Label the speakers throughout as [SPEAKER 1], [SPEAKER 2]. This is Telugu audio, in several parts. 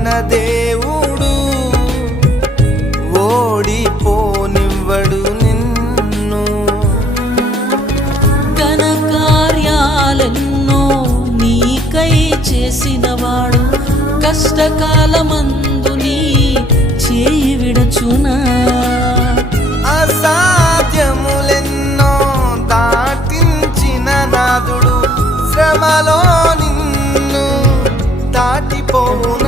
[SPEAKER 1] మన దేవుడు ఓడిపోనివ్వడు నిన్ను. ఘన కార్యాలెన్నో నీకై చేసినవాడు కష్టకాలమందు నీ చేయి విడచునా.
[SPEAKER 2] అసాధ్యములెన్నో దాటించిన నాదుడు శ్రమలో నిన్ను దాటిపోవున.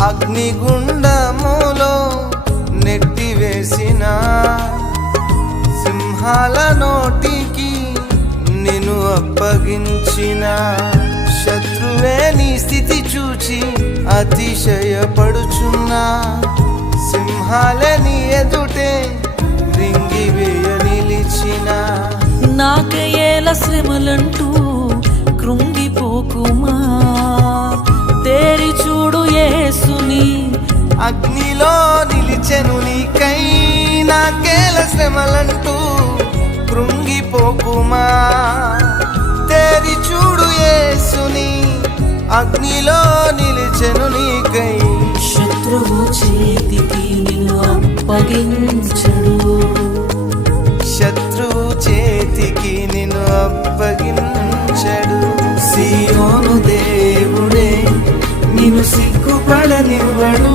[SPEAKER 2] అగ్నిగుండములో నెట్టివేసిన సింహాల నోటికి నిన్ను అప్పగించిన. శత్రువే నీ స్థితి చూచి అతిశయపడుచున్నా. సింహాల నీ ఎదుటే రింగివేయ నిలిచిన.
[SPEAKER 1] నాకయేల శ్రమలంటూ కృంగిపోకుమా?
[SPEAKER 2] అగ్నిలో నిలిచెను నీకై. నాకేల శ్రమలంటూ కృంగిపోకుమా. తేరి చూడు యేసుని అగ్నిలో నిలిచెను నీకై.
[SPEAKER 1] శత్రువు చేతికి నిన్ను అప్పగించడు.
[SPEAKER 2] శత్రువు చేతికి నిన్ను అప్పగించడు. సియోను దేవుడే నిన్ను సిగ్గుపడనివ్వడు.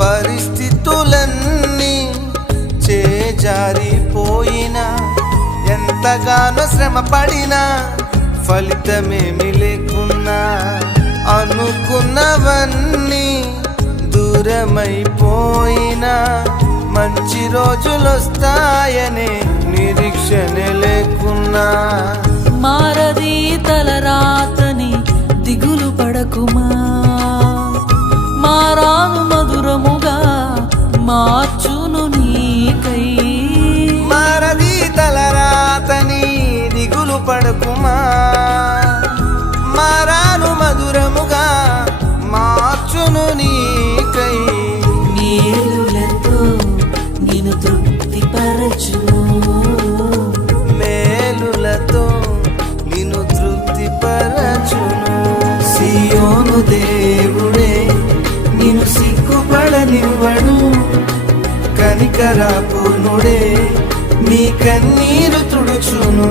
[SPEAKER 2] పరిస్థితులన్నీ చేజారిపోయినా ఎంతగానో శ్రమ పడినా ఫలితమేమి లేకున్నా అనుకున్నవన్నీ దూరమైపోయినా మంచి రోజులొస్తాయనే నిరీక్షణ లేకున్నా.
[SPEAKER 1] మారది తలరాతని దిగులు పడకుమా?
[SPEAKER 2] పడకుమా మారాను మధురముగా మార్చును నీకై
[SPEAKER 1] మేలులతో నేను తృప్తి పరచును
[SPEAKER 2] మేలులతో నిన్ను తృప్తి పరచును సియోను దేవుడే నిన్ను సిగ్గుపడనివ్వడు. కనికరాపునుడే నీ కన్నీరు తుడుచును.